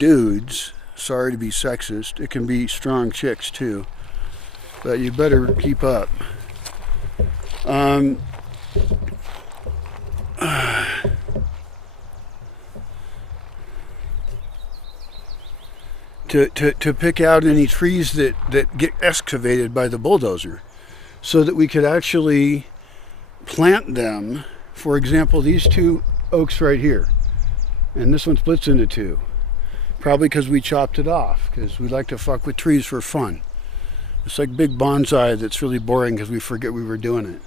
dudes. Sorry to be sexist. It can be strong chicks too. But you better keep up. To pick out any trees that get excavated by the bulldozer so that we could actually plant them. For example, these two oaks right here, and this one splits into two, probably because we chopped it off, because we like to fuck with trees for fun. It's like big bonsai that's really boring because we forget we were doing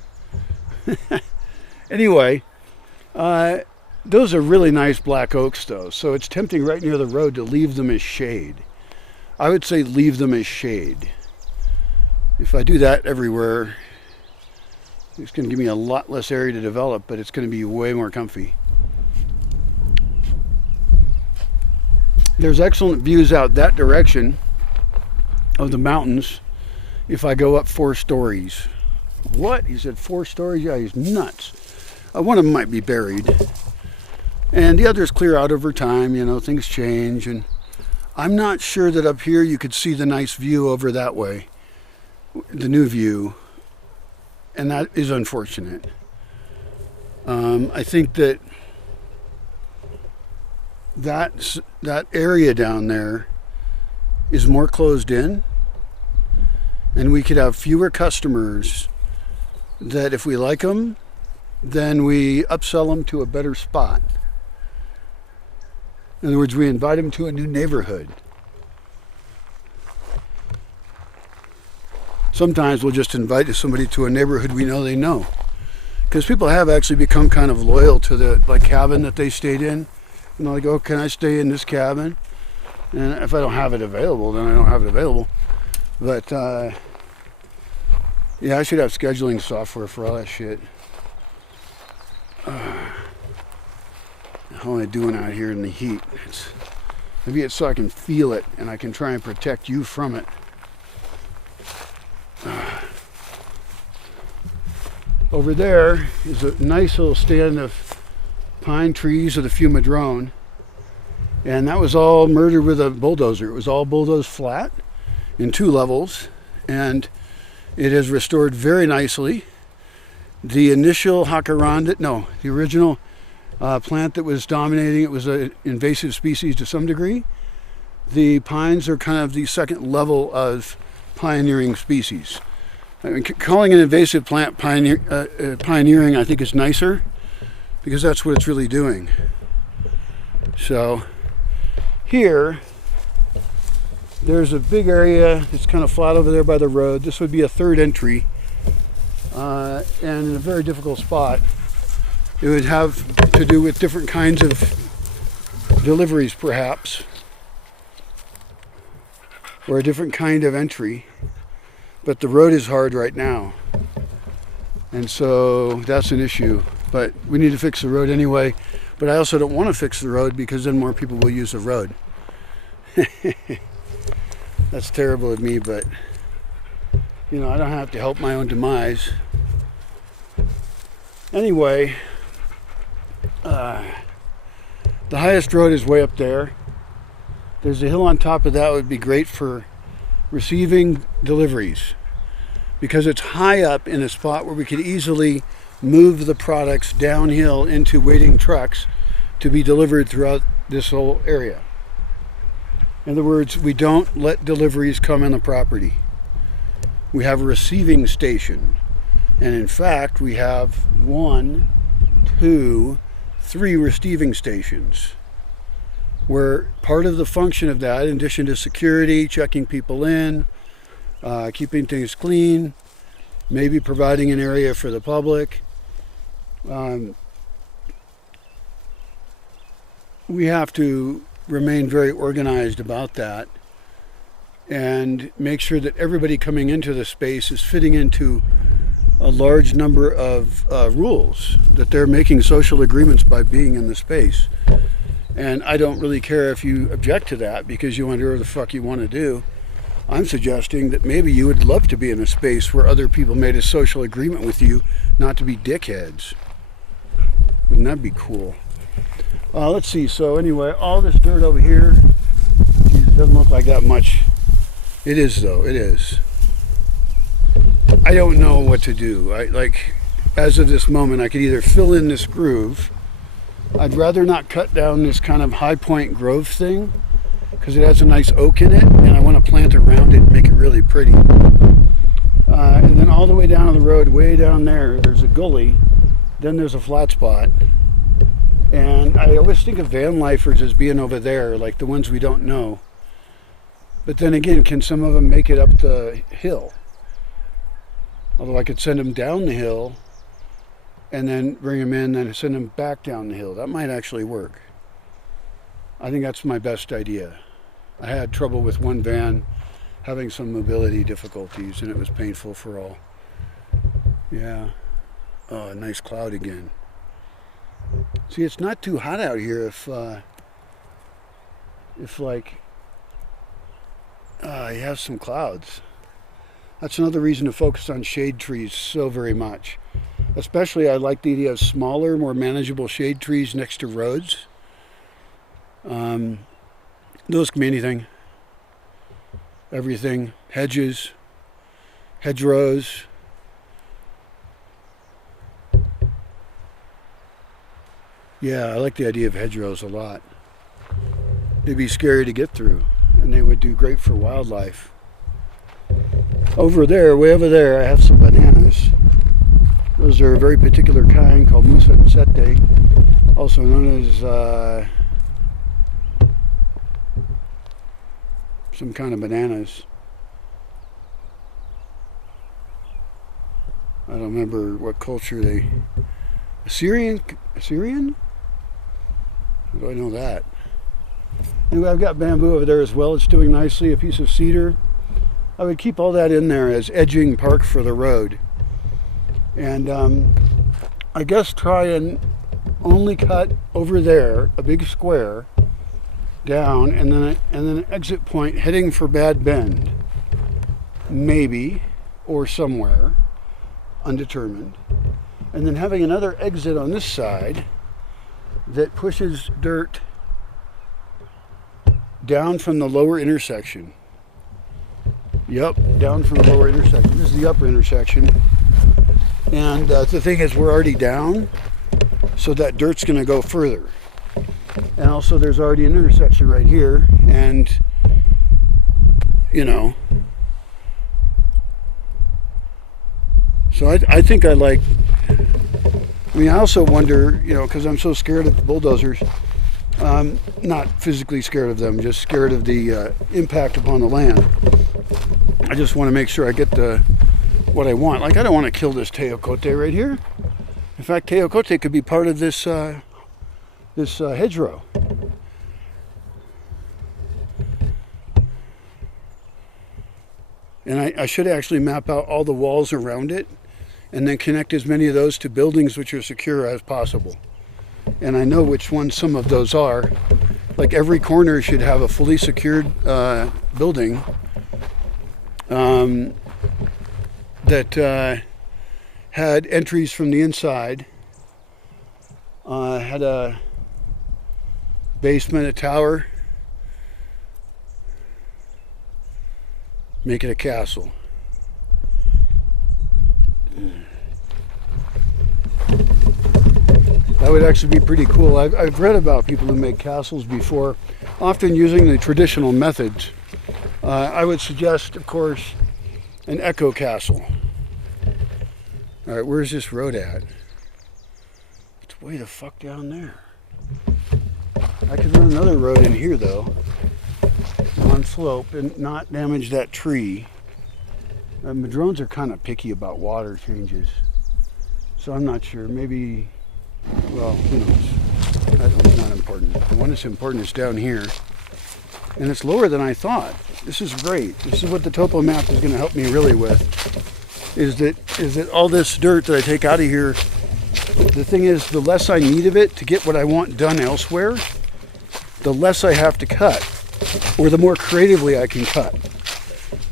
it. Anyway, those are really nice black oaks though, so it's tempting right near the road to leave them as shade. I would say leave them as shade. If I do that everywhere, it's going to give me a lot less area to develop, but it's going to be way more comfy. There's excellent views out that direction of the mountains if I go up 4 stories. What? He said 4 stories? Yeah, he's nuts. One of them might be buried. And the others clear out over time, you know, things change. And I'm not sure that up here you could see the nice view over that way, the new view, and that is unfortunate. I think that area down there is more closed in, and we could have fewer customers that if we like them, then we upsell them to a better spot. In other words, we invite them to a new neighborhood. Sometimes we'll just invite somebody to a neighborhood we know they know. Because people have actually become kind of loyal to the cabin that they stayed in. And they're like, oh, can I stay in this cabin? And if I don't have it available, then I don't have it available. But, yeah, I should have scheduling software for all that shit. How am I doing out here in the heat? Maybe it's so I can feel it and I can try and protect you from it. Over there is a nice little stand of pine trees with a few madrone, and that was all murdered with a bulldozer. It was all bulldozed flat in 2 levels, and it is restored very nicely. The initial the original plant that was dominating, it was an invasive species to some degree. The pines are kind of the second level of pioneering species. I mean, calling an invasive plant pioneering, I think, is nicer, because that's what it's really doing. So here, there's a big area that's kind of flat over there by the road. This would be a 3rd entry, and in a very difficult spot. It would have to do with different kinds of deliveries, perhaps, or a different kind of entry. But the road is hard right now, and so that's an issue. But we need to fix the road anyway. But I also don't want to fix the road, because then more people will use the road. That's terrible of me, but you know, I don't have to help my own demise. Anyway, the highest road is way up there. There's a hill on top of that would be great for receiving deliveries, because it's high up in a spot where we could easily move the products downhill into waiting trucks to be delivered throughout this whole area. In other words, we don't let deliveries come on the property. We have a receiving station, and in fact we have 1, 2, 3 receiving stations, where part of the function of that, in addition to security, checking people in, keeping things clean, maybe providing an area for the public, we have to remain very organized about that and make sure that everybody coming into the space is fitting into a large number of rules, that they're making social agreements by being in the space. And I don't really care if you object to that, because you want to do whatever the fuck you want to do. I'm suggesting that maybe you would love to be in a space where other people made a social agreement with you not to be dickheads. Wouldn't that be cool? Let's see. So anyway, all this dirt over here like that much. It is though, it is. I don't know what to do. As of this moment, I could either fill in this groove. I'd rather not cut down this kind of high point grove thing because it has a nice oak in it, and I want to plant around it and make it really pretty. And then all the way down to the road, way down there, there's a gully. Then there's a flat spot. And I always think of van lifers as being over there, like the ones we don't know. But then again, can some of them make it up the hill? Although I could send them down the hill and then bring them in and send them back down the hill. That might actually work. I think that's my best idea. I had trouble with one van having some mobility difficulties, and it was painful for all. Yeah. Oh, a nice cloud again. See, it's not too hot out here if you have some clouds. That's another reason to focus on shade trees so very much. Especially, I like the idea of smaller, more manageable shade trees next to roads. Those can be anything. Everything. Hedges. Hedgerows. Yeah, I like the idea of hedgerows a lot. They'd be scary to get through, and they would do great for wildlife. Over there, way over there, I have some bananas. Those are a very particular kind called musette, also known as some kind of bananas. I don't remember what culture they... Assyrian? How do I know that? Anyway, I've got bamboo over there as well. It's doing nicely. A piece of cedar. I would keep all that in there as edging park for the road. And I guess try and only cut over there a big square down, and then an exit point heading for Bad Bend, maybe, or somewhere, undetermined. And then having another exit on this side that pushes dirt down from the lower intersection. Yep, down from the lower intersection. This is the upper intersection. And the thing is, we're already down, so that dirt's going to go further. And also, there's already an intersection right here, and, you know. So I think I like... I mean, I also wonder, you know, because I'm so scared of the bulldozers, not physically scared of them, just scared of the impact upon the land. I just want to make sure I get what I want. Like, I don't want to kill this teocote right here. In fact, teocote could be part of this hedgerow. And I should actually map out all the walls around it and then connect as many of those to buildings which are secure as possible. And I know which ones some of those are. Like, every corner should have a fully secured building that had entries from the inside, had a basement, a tower, make it a castle. That would actually be pretty cool. I've read about people who make castles before, often using the traditional methods. I would suggest, of course, an echo castle. All right, where's this road at? It's way the fuck down there. I could run another road in here, though, on slope, and not damage that tree. Madrones are kind of picky about water changes, so I'm not sure. Maybe, well, who knows? That one's not important. The one that's important is down here, and it's lower than I thought. This is great. This is what the topo map is going to help me really with. Is that all this dirt that I take out of here? The thing is, the less I need of it to get what I want done elsewhere, the less I have to cut, or the more creatively I can cut.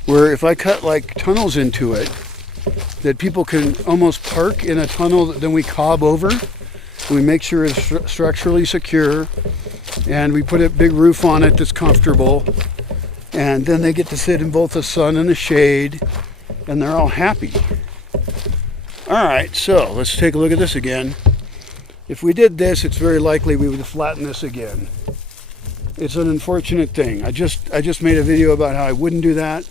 Where if I cut like tunnels into it, that people can almost park in a tunnel that then we cob over, we make sure it's structurally secure, and we put a big roof on it that's comfortable, And then they get to sit in both the sun and the shade, and they're all happy. All right, so let's take a look at this again. If we did this, it's very likely we would flatten this again. It's an unfortunate thing. I just made a video about how I wouldn't do that,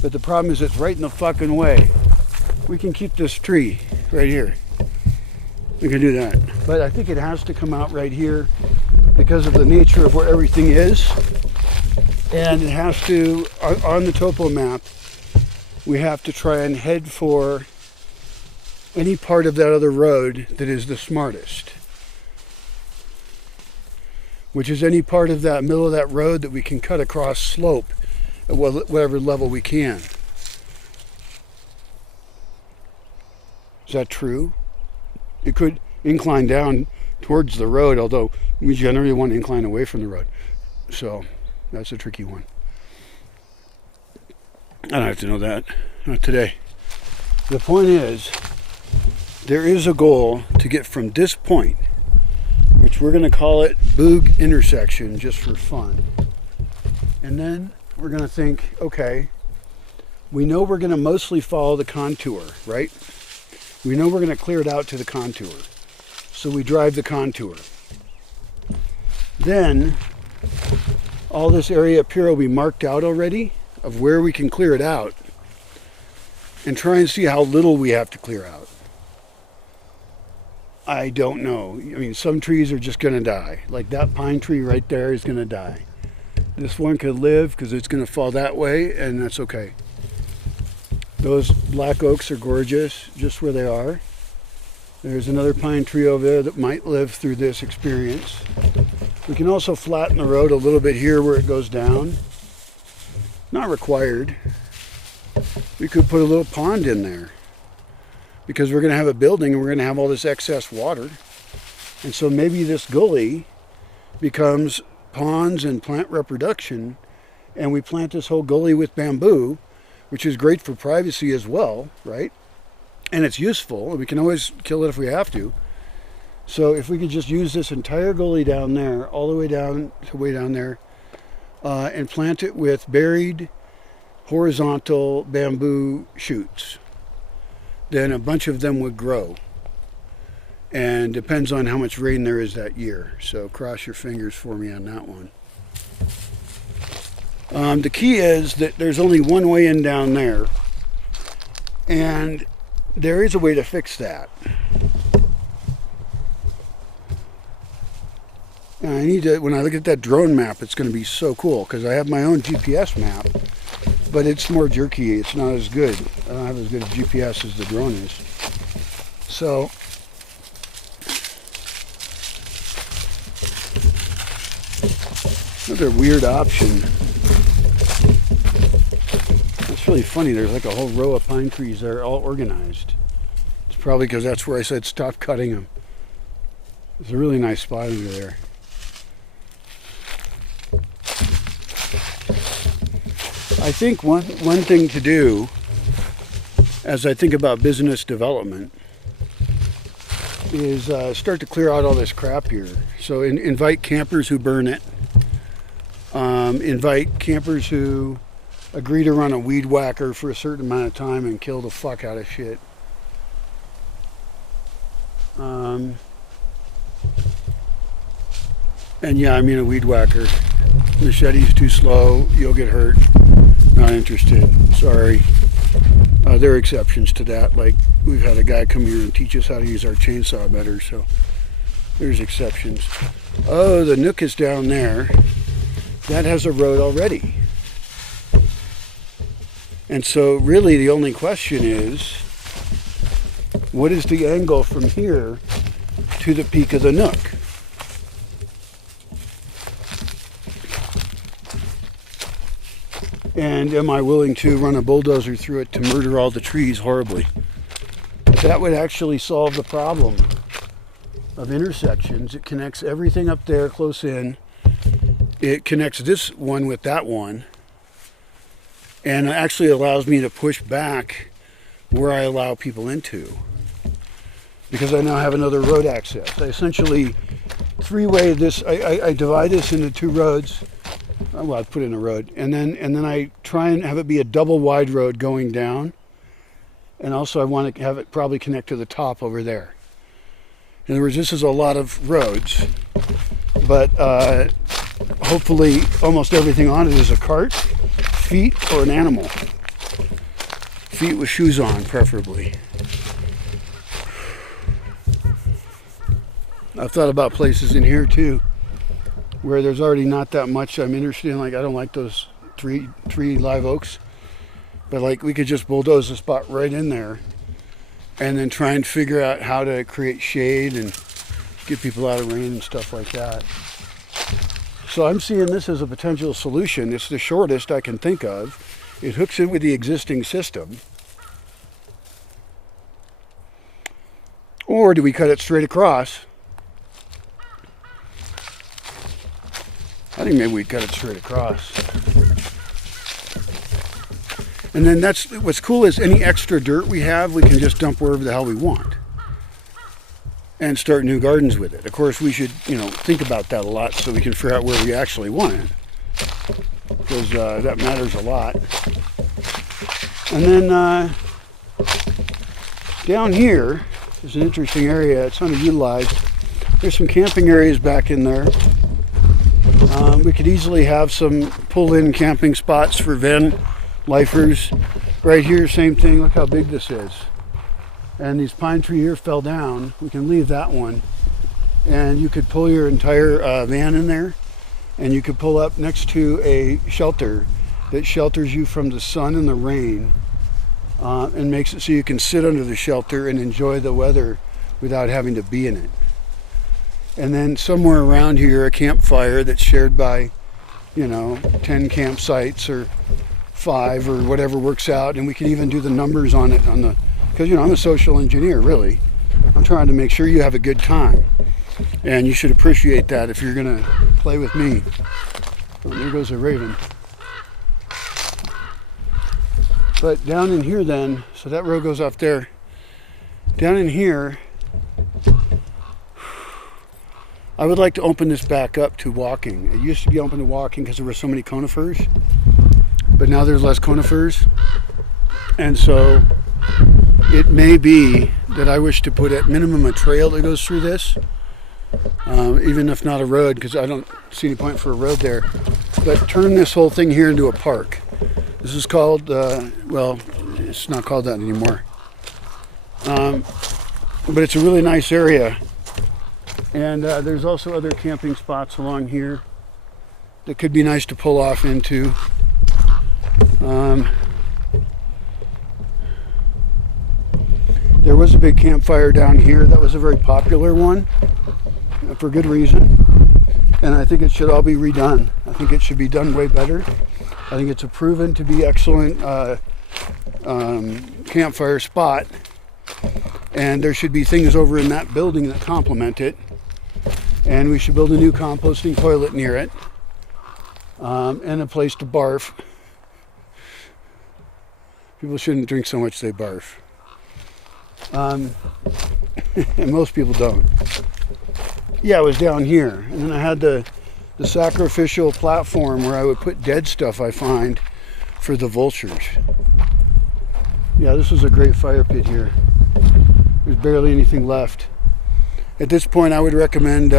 but the problem is it's right in the fucking way. We can keep this tree right here. We can do that. But I think it has to come out right here because of the nature of where everything is. And it has to, on the topo map, we have to try and head for any part of that other road that is the smartest. Which is any part of that middle of that road that we can cut across slope at whatever level we can. Is that true? It could incline down towards the road, although we generally want to incline away from the road. So that's a tricky one. I don't have to know that. Not today. The point is, there is a goal to get from this point, which we're going to call it Boog intersection just for fun. And then we're going to think, okay, we know we're going to mostly follow the contour, right? We know we're going to clear it out to the contour. So we drive the contour. Then all this area up here will be marked out already of where we can clear it out, and try and see how little we have to clear out. I don't know. I mean, some trees are just going to die. Like that pine tree right there is going to die. This one could live because it's going to fall that way, and that's okay. Those black oaks are gorgeous just where they are. There's another pine tree over there that might live through this experience. We can also flatten the road a little bit here where it goes down. Not required. We could put a little pond in there, because we're going to have a building and we're going to have all this excess water. And so maybe this gully becomes ponds and plant reproduction, and we plant this whole gully with bamboo, which is great for privacy as well, right? And it's useful, and we can always kill it if we have to. So if we could just use this entire gully down there, all the way down to way down there, and plant it with buried horizontal bamboo shoots, then a bunch of them would grow. And depends on how much rain there is that year. So cross your fingers for me on that one. The key is that there's only one way in down there, and there is a way to fix that. And I need to, when I look at that drone map, it's going to be so cool, because I have my own GPS map, but it's more jerky. It's not as good. I don't have as good a GPS as the drone is. So another weird option. It's really funny. There's like a whole row of pine trees that are all organized. It's probably because that's where I said stop cutting them. It's a really nice spot over there. I think one thing to do, as I think about business development, is start to clear out all this crap here. So invite campers who burn it. Invite campers who agree to run a weed whacker for a certain amount of time and kill the fuck out of shit. And yeah, I mean a weed whacker. Machete's too slow, you'll get hurt. Not interested, sorry. There are exceptions to that, like we've had a guy come here and teach us how to use our chainsaw better, so there's exceptions. Oh, the nook is down there. That has a road already. And so really the only question is, what is the angle from here to the peak of the nook? And am I willing to run a bulldozer through it to murder all the trees horribly? That would actually solve the problem of intersections. It connects everything up there close in. It connects this one with that one, and it actually allows me to push back where I allow people into, because I now have another road access. I essentially three-way this. I divide this into two roads, well, I put in a road, and then I try and have it be a double wide road going down, and also I want to have it probably connect to the top over there. In other words, this is a lot of roads, but hopefully almost everything on it is a cart, feet, or an animal. Feet with shoes on, preferably. I've thought about places in here too where there's already not that much I'm interested in. Like, I don't like those tree live oaks, but like we could just bulldoze a spot right in there and then try and figure out how to create shade and get people out of rain and stuff like that. So I'm seeing this as a potential solution. It's the shortest I can think of. It hooks in with the existing system. Or do we cut it straight across? I think maybe we cut it straight across. And then that's what's cool is any extra dirt we have, we can just dump wherever the hell we want and start new gardens with it. Of course, we should, think about that a lot so we can figure out where we actually want it, because that matters a lot. And then down here is an interesting area. It's underutilized. There's some camping areas back in there. We could easily have some pull-in camping spots for Ven lifers. Right here, same thing. Look how big this is. And this pine tree here fell down. We can leave that one. And you could pull your entire van in there. And you could pull up next to a shelter that shelters you from the sun and the rain. And makes it so you can sit under the shelter and enjoy the weather without having to be in it. And then somewhere around here, a campfire that's shared by, 10 campsites or 5 or whatever works out. And we can even do the numbers on it because, I'm a social engineer, really. I'm trying to make sure you have a good time. And you should appreciate that if you're going to play with me. Oh, there goes a raven. But down in here then, so that road goes off there. Down in here, I would like to open this back up to walking. It used to be open to walking because there were so many conifers, but now there's less conifers. And so it may be that I wish to put at minimum a trail that goes through this, even if not a road, because I don't see any point for a road there, but turn this whole thing here into a park. This is called, well, it's not called that anymore, but it's a really nice area. And there's also other camping spots along here that could be nice to pull off into. There was a big campfire down here. That was a very popular one for good reason. And I think it should all be redone. I think it should be done way better. I think it's a proven to be excellent campfire spot. And there should be things over in that building that complement it. And we should build a new composting toilet near it. And a place to barf. People shouldn't drink so much they barf. And most people don't. Yeah, it was down here. And then I had the sacrificial platform where I would put dead stuff I find for the vultures. Yeah, this was a great fire pit here. There's barely anything left. At this point, I would recommend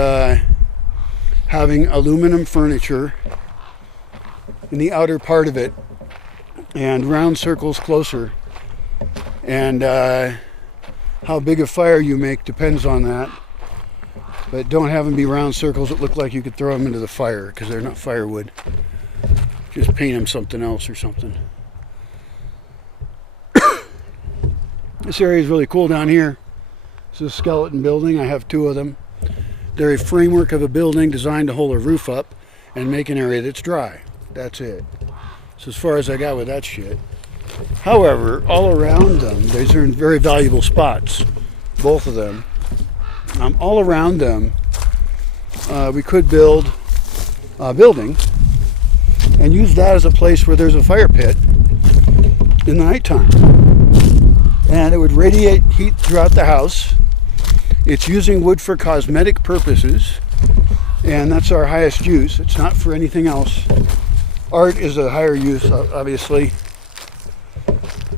having aluminum furniture in the outer part of it and round circles closer. And how big a fire you make depends on that. But don't have them be round circles that look like you could throw them into the fire, because they're not firewood. Just paint them something else or something. This area is really cool down here. This is a skeleton building. I have 2 of them. They're a framework of a building designed to hold a roof up and make an area that's dry. That's it. So as far as I got with that shit. However, all around them, these are in very valuable spots, both of them. All around them, we could build a building and use that as a place where there's a fire pit in the nighttime. And it would radiate heat throughout the house. It's using wood for cosmetic purposes, and that's our highest use. It's not for anything else. Art is a higher use, obviously.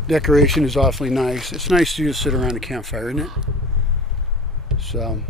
Decoration is awfully nice. It's nice to just sit around a campfire, isn't it? So,